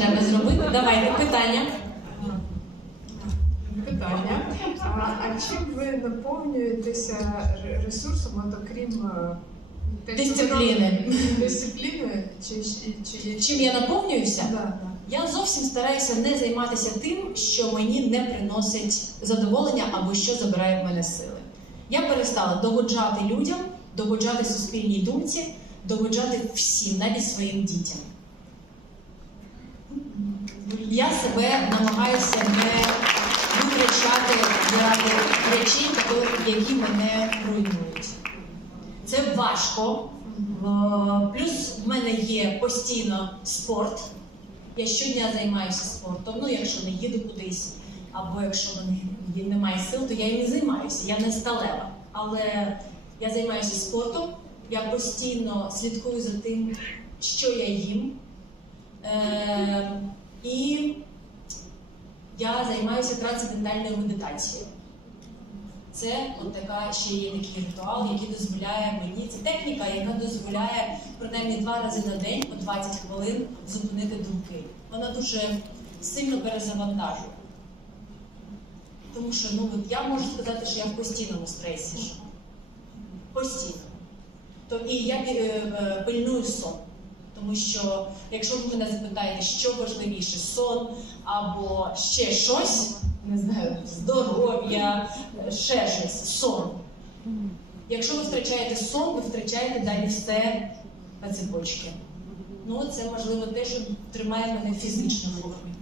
треба зробити. Давайте питання. Питання. А, а чим ви наповнюєтеся ресурсом, от окрім е, те, що ви Дисципліни. робите? Дисципліни? Чи, чи, чи, Чим я наповнююся? Да, да. Я зовсім стараюся не займатися тим, що мені не приносить задоволення або що забирає в мене сили. Я перестала догоджати людям, догоджати суспільній думці, догоджати всім, навіть своїм дітям. Я себе намагаюся не витрачати заради речей, які мене руйнують. Це важко. Е, Плюс в мене є постійно спорт. Я щодня займаюся спортом. Ну, якщо не їду кудись, або якщо мені немає сил, то я і не займаюся. Я не сталева. Але я займаюся спортом, я постійно слідкую за тим, що я їм. Е, і я займаюся трансцендентальною медитацією. Це от така ще є такий ритуал, який дозволяє мені. Це техніка, яка дозволяє принаймні два рази на день по 20 хвилин зупинити думки. Вона дуже сильно перезавантажує. Тому що ну, от я можу сказати, що я в постійному стресі. Постійно. То і я е, е, пильную сон. Тому що, якщо ви мене запитаєте, що важливіше, сон або ще щось, не знаю, здоров'я, ще щось, сон. Якщо ви втрачаєте сон, ви втрачаєте далі все на цепочки. Ну, це можливо те, що тримає мене в фізичному формі.